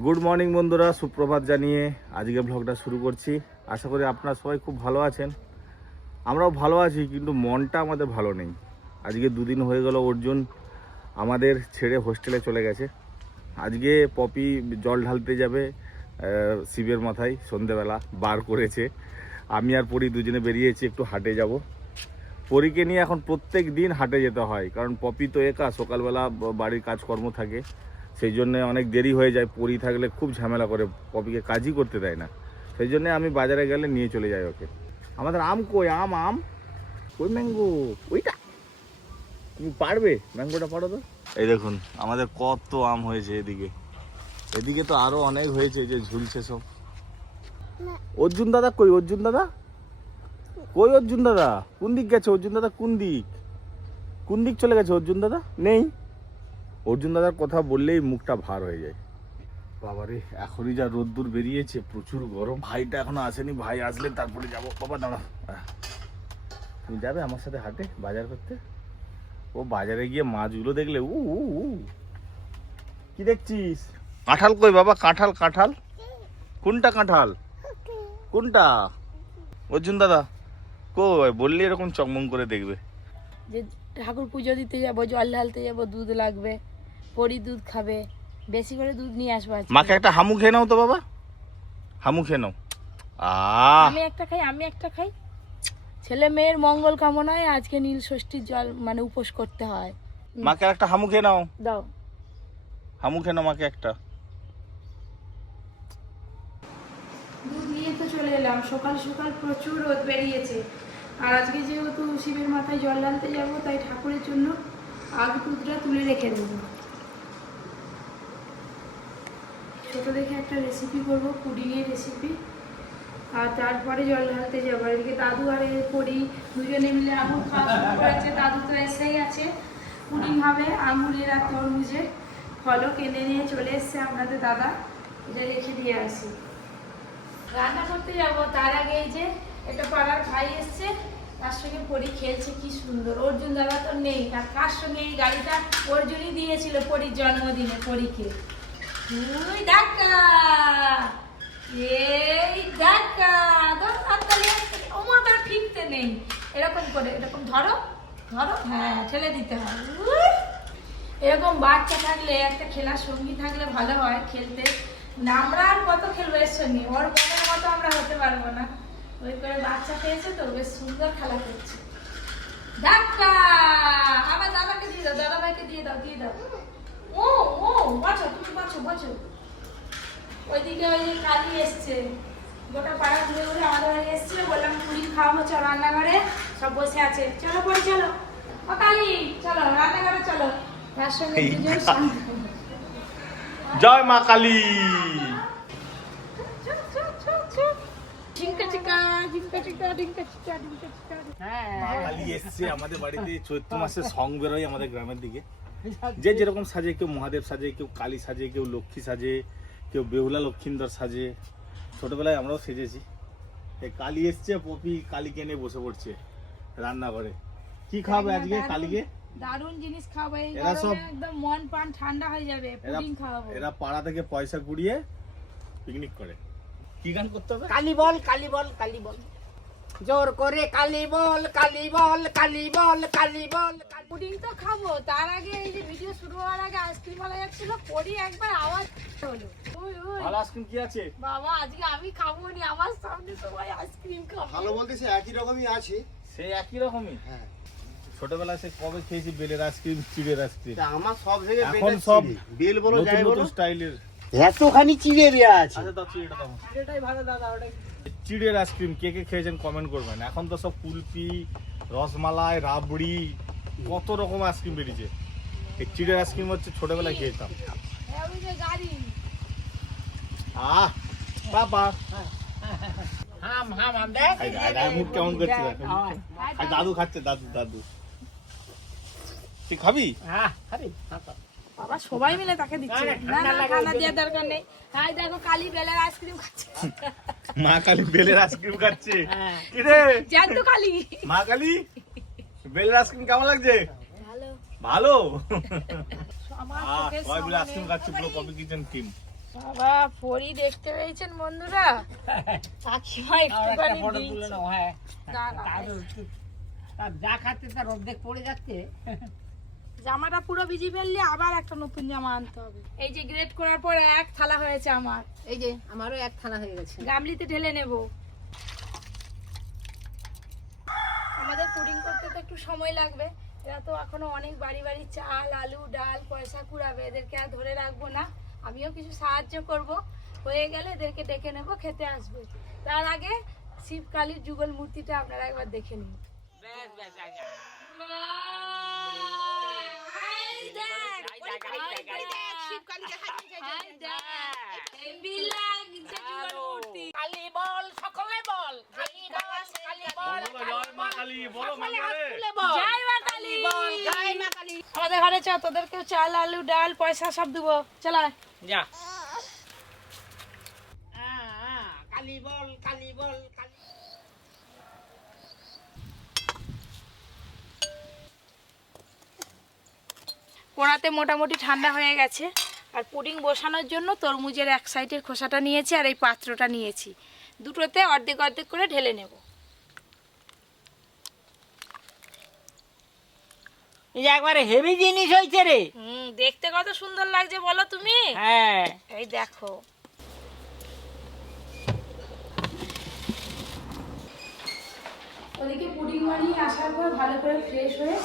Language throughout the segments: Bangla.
গুড মর্নিং বন্ধুরা, সুপ্রভাত জানিয়ে আজকে ব্লগটা শুরু করছি। আশা করি আপনারা সবাই খুব ভালো আছেন। আমরাও ভালো আছি, কিন্তু মনটা আমাদের ভালো নেই। আজকে দুদিন হয়ে গেল অর্জুন আমাদের ছেড়ে হোস্টেলে চলে গেছে। আজকে পপি জল ঢালতে যাবে শিবের মাথায়, সন্ধেবেলা বার করেছে। আমি আর পরি দুজনে বেরিয়েছি একটু হাটে যাব। পরীকে নিয়ে এখন প্রত্যেক দিন হাটে যেতে হয়, কারণ পপি তো একা, সকালবেলা বাড়ির কাজকর্ম থাকে, সেই জন্য অনেক দেরি হয়ে যায়। পরি থাকলে খুব ঝামেলা করে, পপিকে কাজই করতে দেয় না। সেই জন্য আমি বাজারে গেলে নিয়ে চলে যাই ওকে। আমাদের আম কই? আম কই? ম্যাঙ্গো ওইটা, তুমি পারবে? ম্যাঙ্গোটা পারো তো। এই দেখুন আমাদের কত আম হয়েছে এদিকে। এদিকে তো আরো অনেক হয়েছে, যে ঝুলছে সব। অর্জুন দাদা কই? অর্জুন দাদা কই? অর্জুন দাদা কোন দিক গেছে? অর্জুন দাদা কোন দিক চলে গেছে? অর্জুন দাদা নেই। অর্জুন দাদার কথা বললেই মুখটা ভার হয়ে যায়। বাবারে, এখনই যা রোদ্দুর বেরিয়েছে, প্রচুর গরম। ভাইটা এখনো আসেনি, ভাই আসলে তারপরে যাবো। বাবা দাঁড়া, তুমি যাবে আমার সাথে হাটে বাজার করতে? ও বাজারে গিয়ে মাছগুলো দেখলে কি দেখছিস? কাঁঠাল কই বাবা? কাঁঠাল কোনটা কাঁঠাল? কোনটা? অর্জুন দাদা কই? বললি এরকম চকমক করে দেখবে। যে ঠাকুর পুজো দিতে যাবো, জল ঢালতে যাবো, দুধ লাগবে, পরি দুধ খাবে, বেশি করে দুধ নিয়ে আসবো আজকে। মাকে একটা হামু খেয়ে নাও তো বাবা, হামু খেয়ে নাও। আমি একটা খাই। ছেলে মেয়ের মঙ্গল কামনায় আজকে নীল ষষ্ঠীর জল মানে উপোস করতে হয়। মাকে একটা হামু খেয়ে নাও। দাও, হামু খেয়ে নাও মাকে একটা। দুধ নিয়ে তো চলে এলাম। সকাল সকাল প্রচুর রোদ বেরিয়েছে, আর আজকে যেহেতু শিবের মাথায় জল ঢালতে যাবো, তাই ঠাকুরের জন্য আগে দুধটা তুলে রেখে দেবো। ছোটো দেখে একটা রেসিপি করবো, পুডিংয়ের রেসিপি, আর তারপরে জল ঢালতে যাবো। এদিকে দাদু আর পরি দুজনে মিলে আঙুর খাওয়া শুরু করেছে। দাদু তো এসেই আছে, পুডিং হবে আঙুরের আর তরমুজের। ফলও কিনে নিয়ে চলে এসছে আপনাদের দাদা, এটা রেখে দিয়ে আসি। রান্না করতে যাব তার আগে এই যে একটা পাড়ার ভাই এসছে, তার সঙ্গে পরি খেলছে, কি সুন্দর। অর্জুন দাদা তো নেই, আর কার সঙ্গে এই গাড়িটা অর্জুনই দিয়েছিল পরির জন্মদিনে পরীকে। তুই ডাক্কা, এই ডাক্কা ধর হাততালি, অমর করে ফিরতে নেই, এরকম করে, এরকম ধরো, হ্যাঁ ঠেলে দিতে হয়। এরকম বাচ্চা থাকলে, একটা খেলার সঙ্গী থাকলে ভালো হয় খেলতে। আমরা আর কত খেলবো এর সঙ্গে, ওর মনের মতো আমরা হতে পারবো না। ওই করে বাচ্চা পেয়েছে তো, বেশ সুন্দর খেলা করছে। ধাক্কা, আমার দাদাকে দিয়ে দাও, দাদা ভাইকে দিয়ে দাও। ও বাঁচো, তুমি বাঁচো। ওইদিকে ওই যে কালি এসছে, গোটা পাড়া ঘুরে ঘুরে আমাদের বাড়ি এসছিল। বললাম পুরি খাওয়াবো, চলো রান্নাঘরে, সব বসে আছে। চলো পরে চলো, ও কালি চলো রান্নাঘরে চলো। তার সঙ্গে দুজন জয় মা কালী। কালী এসছে আমাদের বাড়িতে। চৈত্র মাসে সং বেরোয় আমাদের গ্রামের দিকে। যে যেরকম সাজে, কেউ মহাদেব সাজে, কেউ কালী সাজে, কেউ লক্ষ্মী সাজে, কেউ বেহুলা লক্ষিন্দর সাজে। ছোটবেলায় আমরাও সেজেছি। এই কালী এসছে, পপি কালীকে নিয়ে বসে পড়ছে রান্নাঘরে। কি খাবে আজকে কালীকে? দারুণ জিনিস খাবো, এই এরা সব একদম মন প্রাণ ঠান্ডা হয়ে যাবে। পুডিং খাওয়াবো। এরা পাড়া থেকে পয়সা কুড়িয়ে পিকনিক করে। কি গান করতে হবে? কালী বল জোর করে কালী বল। পুডিং তো খাবো, তার আগে এই যে ভিডিও শুরু হওয়ার আগে আইসক্রিম বলা যাচ্ছিল, পরি একবার আওয়াজ হলো। ভালো আইসক্রিম কি আছে? বাবা আজকে আমি খাবো নি, আমার সামনে সবাই আইসক্রিম খাবো। ভালো বলতে সে একই রকমই আছে। সেই একই রকমই। হ্যাঁ, ছোটবেলায় সে কবে খেয়েছি বেলের আইসক্রিম, চিড়ের আইসক্রিম। আমার সব থেকে এখন সব বেল বলো নতুন যাই বলো নতুন স্টাইলের। এতখানি চিড়ে দেয়া আছে। আচ্ছা দাও চিড়েটা দাও। এটাই ভালো দাদা, ওটাই। চিড়ের আইসক্রিম কে কে খেয়েছেন কমেন্ট করবেন। এখন তো সব কুলপি, রসমালাই, রাবড়ি, কত রকম আইসক্রিম বেরিয়েছে। এই চিড়ের আইসক্রিম হচ্ছে ছোটবেলায় খেয়েছিলাম। ওই যে গাড়ি বাবা হাম দেখ মুখ কেমন করছে? দাদু খাচ্ছে, দাদু তুই খাবি? হ্যাঁ খাবি? বাবা সবাই মিলে তাকে দিচ্ছে। না খানা দেওয়ার দরকার নেই। হাই দেখো কালী বেলের আইসক্রিম খাচ্ছে। মা কালী বেলের আইসক্রিম খাচ্ছে। কি রে জ্যান্ত কালী, মা কালী বেলের আইসক্রিম কেমন লাগছে? ভালো ভালো। আমার সবাই মিলে আইসক্রিম খাচ্ছে, পুরো কপি কিচেন টিম। বাবা পরি দেখতে পেয়েছেন বন্ধুরা? কাকিমা একটুখানি দিয়েছে। যা খাচ্ছে তার অর্ধেক পড়ে যাচ্ছে। জামাটা পুরো ভিজি ফেললে আবার একটা নতুন জামা আনতে হবে। এই যে গ্রেড করার পর এক থালা হয়েছে আমার। এই যে আমারও এক থালা হয়ে গেছে। গামলিতে ঢেলে নেব। আমাদের পুডিং করতে তো একটু সময় লাগবে। এরা তো এখনো অনেক বাড়ি বাড়ি চাল আলু ডাল পয়সা কুড়াবে, এদেরকে আর ধরে রাখবো না। আমিও কিছু সাহায্য করব, হয়ে গেলে এদেরকে ডেকে নেব, খেতে আসবে। তার আগে শিব কালীর যুগল মূর্তিটা আপনারা একবার দেখে নিন। কালী বল, সকলে বল, কালী বল, কালী বল, জয় মা কালী। জয় মা কালী। আমাদের ঘরে চ, তোদেরকেও চাল আলু ডাল পয়সা সব দেবো। চলা যা। কালী বল, কালী বল, কালী। কোড়াতে মোটামুটি ঠান্ডা হয়ে গেছে। আর পুডিং বসানোর জন্য তরমুজের এক সাইডের খোসাটা নিয়েছি আর এই পাত্রটা নিয়েছি। দুটোতে অর্ধেক অর্ধেক করে ঢেলে নেব। এই একবারে হেভি জিনিস হয়েছে রে। দেখতে কত সুন্দর লাগছে বলো তুমি? হ্যাঁ, এই দেখো। ওদিকে পুডিং বানিয়ে আসার পর ভালো করে ফ্রেশ হয়ে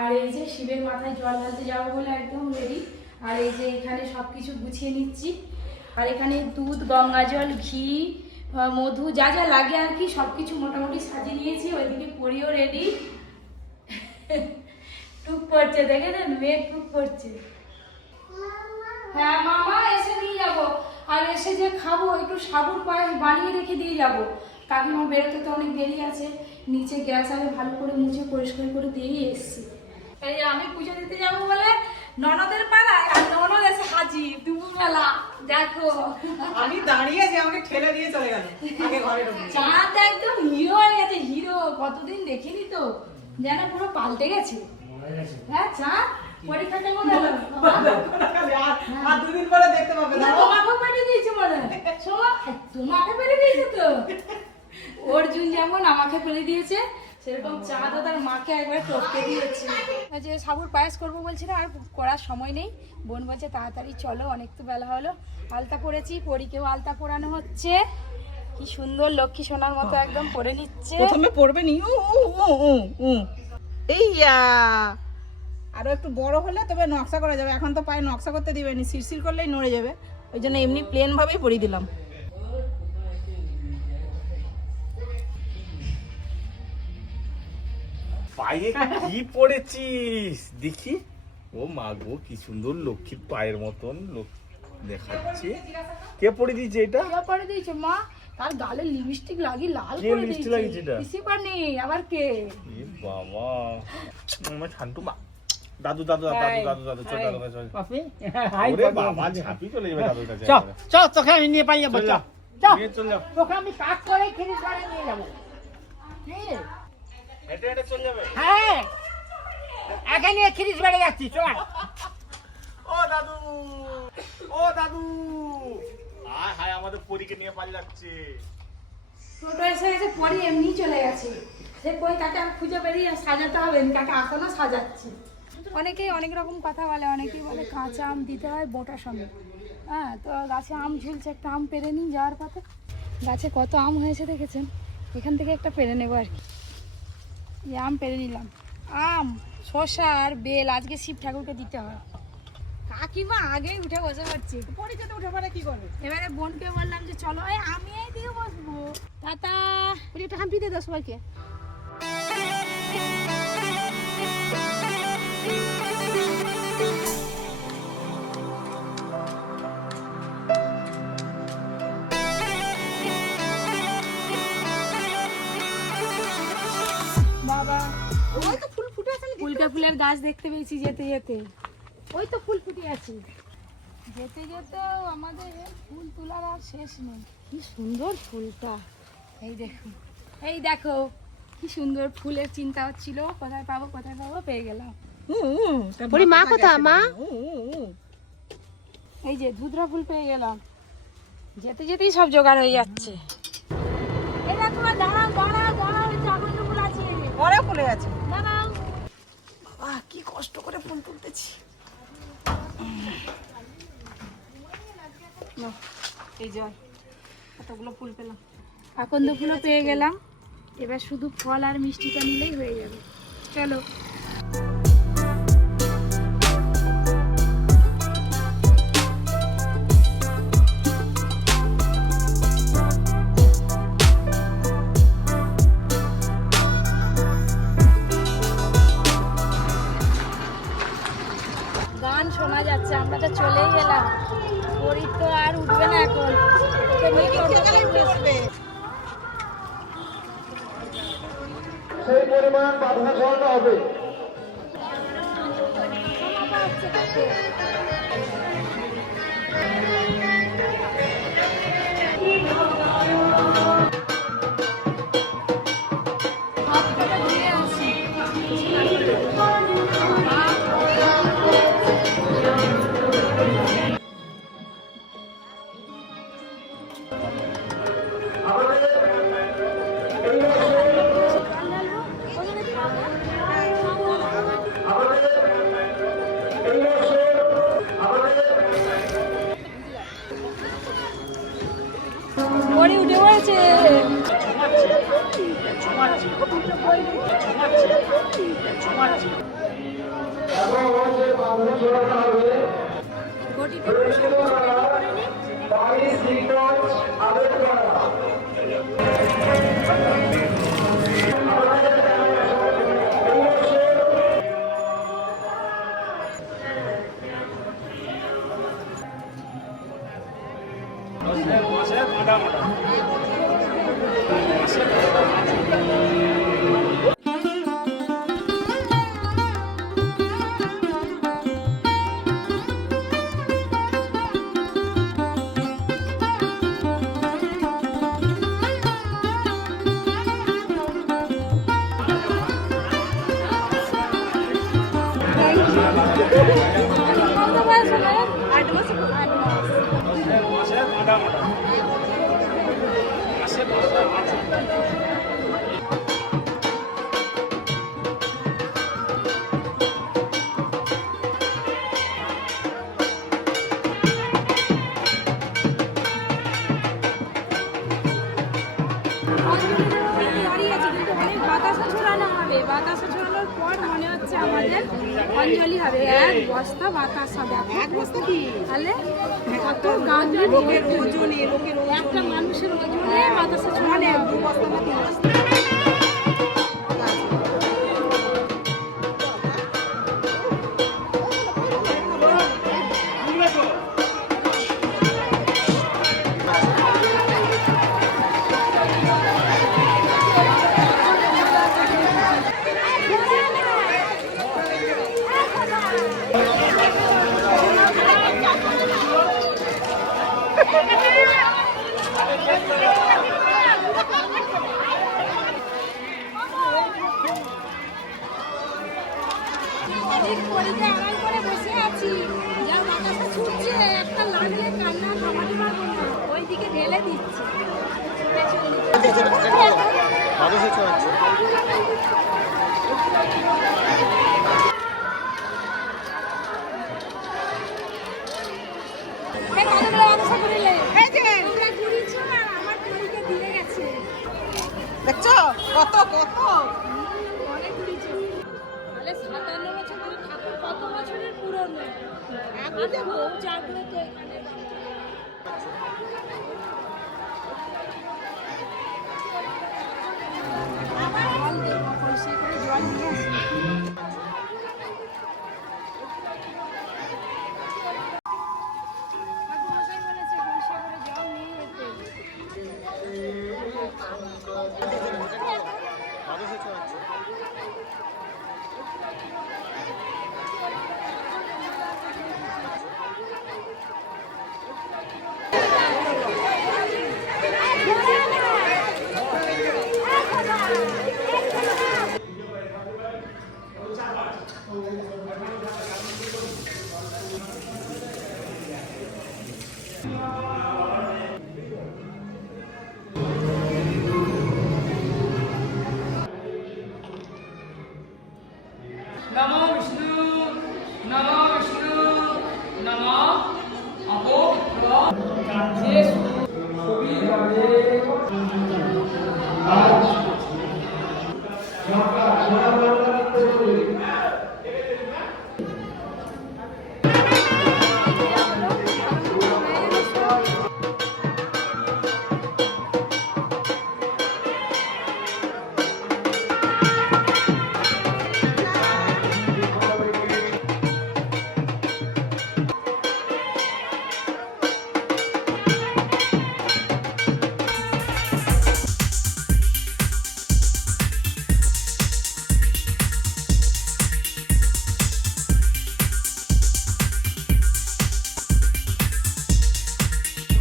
আর এই যে শিবের মাথায় জল ঢালতে যাবো বলে একদম রেডি। আর এই যে এখানে সব কিছু গুছিয়ে নিচ্ছি। আর এখানে দুধ গঙ্গা জল ঘি মধু যা যা লাগে আর কি সব কিছু মোটামুটি সাজিয়ে নিয়েছি। ওইদিকে পরিও রেডি। টুক পড়ছে, দেখে নেন মেয়ে টুক পড়ছে। হ্যাঁ মামা এসে নিয়ে যাবো। আর এসে যে খাবো একটু সাবুর পায়েস বানিয়ে রেখে দিয়ে যাবো। কাকিমা বেরোতে তো অনেক দেরি আছে। নিচে গ্যাস আমি ভালো করে মুছে পরিষ্কার করে দিয়েই এসছি। এই যে আমি পুজো দিতে যাবো বলে ননদের পাড়ায় আর ননদ এসে হাজির দুপুরবেলা। দেখো আমি দাঁড়িয়ে যে আমাকে ঠেলে দিয়ে চলে গেল আগে ঘরে ঢুকে। চাঁদ একদম হিরো হয়ে গেছে, হিরো। কতদিন দেখিনি তো, যেন পুরো পাল্টে গেছে। হ্যাঁ চাঁদ পরীক্ষা কেমন হলো? আর দুদিন পরে দেখতে পাবে। তোমাকেও পাঠিয়ে দিয়েছে মনে হয়। তোমাকে ফেলে দিয়েছে তো। অর্জুন যেমন আমাকে ফেলে দিয়েছে সেরকম চাঁদও তার মাকে একবার টপকে দিয়েছে। যে সাবুর পায়েস করবো বলছি না, আর করার সময় নেই। বোন বলছে তাড়াতাড়ি চলো, অনেক তো বেলা হলো। আলতা পরেছি, পরীকেও আলতা পরানো হচ্ছে। কি সুন্দর লক্ষ্মী সোনার মতো একদম পরে নিচ্ছে। প্রথমে পড়বে নি এই আরো একটু বড় হলে তবে নকশা করা যাবে। এখন তো পায়ে নকশা করতে দিবে নি, শিরশির করলেই নড়ে যাবে। ওই জন্য এমনি প্লেন ভাবেই পরিয়ে দিলাম। পায়ে কি পড়েছিস দেখি? ও মা গো, কি সুন্দর লক্ষ্মীর পায়ের মতন দেখাচ্ছে। কে পড়ে দিয়েছে এটা? কে পরে দিয়েছে মা? তার গালে লিপস্টিক লাগিয়ে লাল কে করে লিপস্টিক দিয়েছে। লাগিয়েছে এটা? পিসি পানি আবার কে? এ বাবা, আমার ঠান্টু মা। দাদু দাদু দাদু দাদু দাদু চল দাদু কাছে চল। ওরে বাবা, ঝাঁপি চলে যাবে দাদুর কাছে। চল তোকে আমি নিয়ে পাই যাবো। চল যাও, চল নিয়ে চল যাও। তোকে আমি কাজ করে খিরিস বাড়ি নিয়ে যাবো। হেঁটে হেঁটে চল যাবে। হ্যাঁ, একে নিয়ে খিরিস বাড়ি যাচ্ছি। চল। ও দাদু, ও দাদু, হায় হায় আমাদের পরীকে নিয়ে পালিয়ে যাচ্ছে। টোটো এসে গেছে, পরে এমনি চলে গেছে। সে কই তাকে আর খুঁজে বেরিয়ে সাজাতে হবে, তাকে এখনো সাজাচ্ছে। অনেকেই অনেক রকম কথা বলে, অনেকেই বলে কাঁচা আম দিতে হয় বোটার সঙ্গে। হ্যাঁ, তো গাছে আম ঝুলছে, একটা আম পেরে নিই যাওয়ার পথে। গাছে কত আম হয়েছে দেখেছেন? এখান থেকে একটা পেরে নেবো আর কি। এই আম পেরে নিলাম। আম, শসা আর বেল আজকে শিব ঠাকুরকে দিতে হয়। কাকিমা আগেই উঠে বসে পড়ছে। পরীক্ষাতে উঠে পড়ে কি করবে? এবারে বোনকে বললাম যে চলো, আমি এই দিকে বসবো। টাটা। একটা হাম্পি দিয়ে দাও সবাইকে। বাবা, ওই তো ফুল ফুটে আছে। ফুলকা ফুলের গাছ দেখতে পেয়েছি যেতে যেতে। ওই তো ফুল ফুটে আছে। যেতে যেতেও আমাদের ফুল তোলার আর শেষ নেই। কি সুন্দর ফুলটা। এই দেখো, এই দেখো কি সুন্দর ফুলের চিন্তা হচ্ছিল, কোথায় পাবো কোথায় পাবো, পেয়ে গেলাম। মা কোথা মা? এই যে ধুতরা ফুল পেয়ে গেলাম, যেতে যেতেই সব জোগাড় হয়ে যাচ্ছে। এই দেখো, দাঁড়াও দাঁড়াও দাঁড়াও, চাকন্দ ফুল আছে, বড় ফুলে আছে। দাঁড়াও। বাবা কি কষ্ট করে ফুল তুলতেছি। নাও, এই জল কতগুলো ফুল পেলাম। আকন্দ ফুলও পেয়ে গেলাম, এবার শুধু ফল আর মিষ্টিটা নিলেই হয়ে যাবে। চলো। গান শোনা যাচ্ছে, আমরা তো চলেই গেলাম। পরি তো আর উঠবে না এখন, ওকে নিয়ে টোটো করে সেই পরিমাণ বাধা সরানো হবে। পরি উঠে পড়েছে। কত বয়স হলো? 8 মাস। দাঁড়িয়ে আছে, কিন্তু অনেক বাতাসা ছড়ানো হবে। বাতাসা ছড়ানোর পর মনে হচ্ছে আমাদের অঞ্জলি হবে। এক বস্তা বাতাসা, দেখো এক বস্তা কি? তাহলে কত গাঁজা লোকের ওজনে, লোকের একটা মানুষের ওজনে বাতাসা ছড়ানো মানে হবে। 2 বস্তা না 3 বস্তা। অনেক পরিতে আড়াল করে বসে আছি, যার বাতাসা ছুটছে, একটা লাগলে কান্না থামাতে পারবো না, ওইদিকে ঢেলে দিচ্ছে। এই কতগুলো বাতাসা করিলে? এই যে তোমরা ঘুরিয়েছো আর আমার পরীকে দিয়ে গেছে। দেখছো কত কত অনেক ঘুরিয়েছো। তাহলে 57 বছর ধরে ঠাকুর কত বছরের পুরনো? এখন তো বউ জাগ্রত এখানে। জল দেবো, পরিষ্কার করে জল নিয়ে আসি। ঠাকুরমশাই বলেছে পরিষ্কার করে জল নিয়ে যেতে।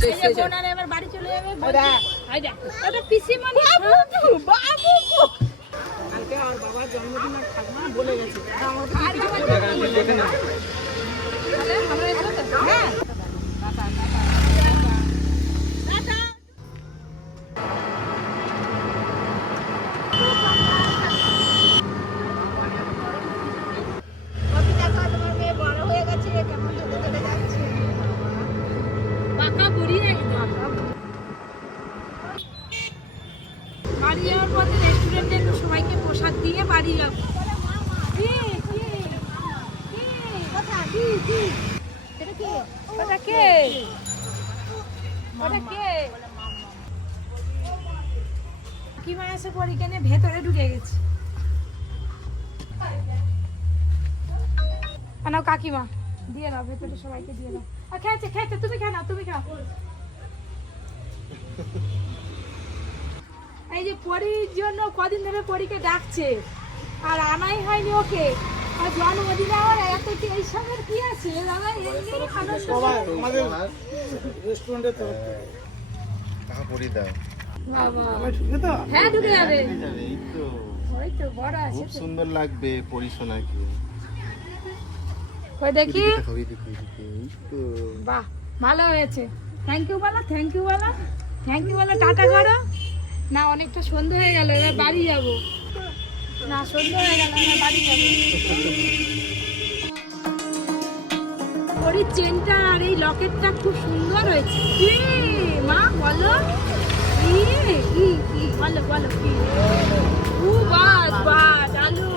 এই যে বোনারে এবার বাড়ি চলে যাবে। ওরা এই দেখ, ওটা পিসিমণি। বাবু কালকে আর বাবার জন্মদিন আর থাকবো না বলে গেছে। আর বাবার জন্মদিন। তাহলে আমরা এসে তো? হ্যাঁ পাকা বুড়ি একদম। বাড়ি যাওয়ার পথে রেস্টুরেন্টে একটু সবাইকে প্রসাদ দিয়ে বাড়ি যাবো। ওটা কে? ওটা কে? কি মা এসে পরি কেন ভেতরে ঢুকে গেছে। নাও কাকিমা দিয়ে দাও, ভেতরে সবাইকে দিয়ে দাও। আর খেয়েছে খেয়েছে, তুমি খেয়ে নাও, তুমি খাও। এই যে পরীর জন্য কদিন ধরে পরীকে ডাকছে আর আনাই হয়নি ওকে। আর জন্মদিনে আমার এত কি এইসবের কি আছে দাদা? এমনি মানুষ বাবা। হ্যাঁ ঢুকে যাবে, ওই তো বড় আছে তো। সুন্দর লাগবে পরিশোনাকে। ওই দেখি, বাহ ভালো হয়েছে। থ্যাংক ইউ বলো, থ্যাংক ইউ বলো, থ্যাংক ইউ বলো, টাটা করো। না অনেকটা সন্ধ্যা হয়ে গেল, এবার বাড়ি যাব। না সন্ধ্যা হয়ে গেল, এবার বাড়ি যাব। ওর এই চেনটা আর এই লকেটটা খুব সুন্দর হয়েছে। কি মা বলো, কি কি কি বলো বলো কি? ও বাস বাস আলু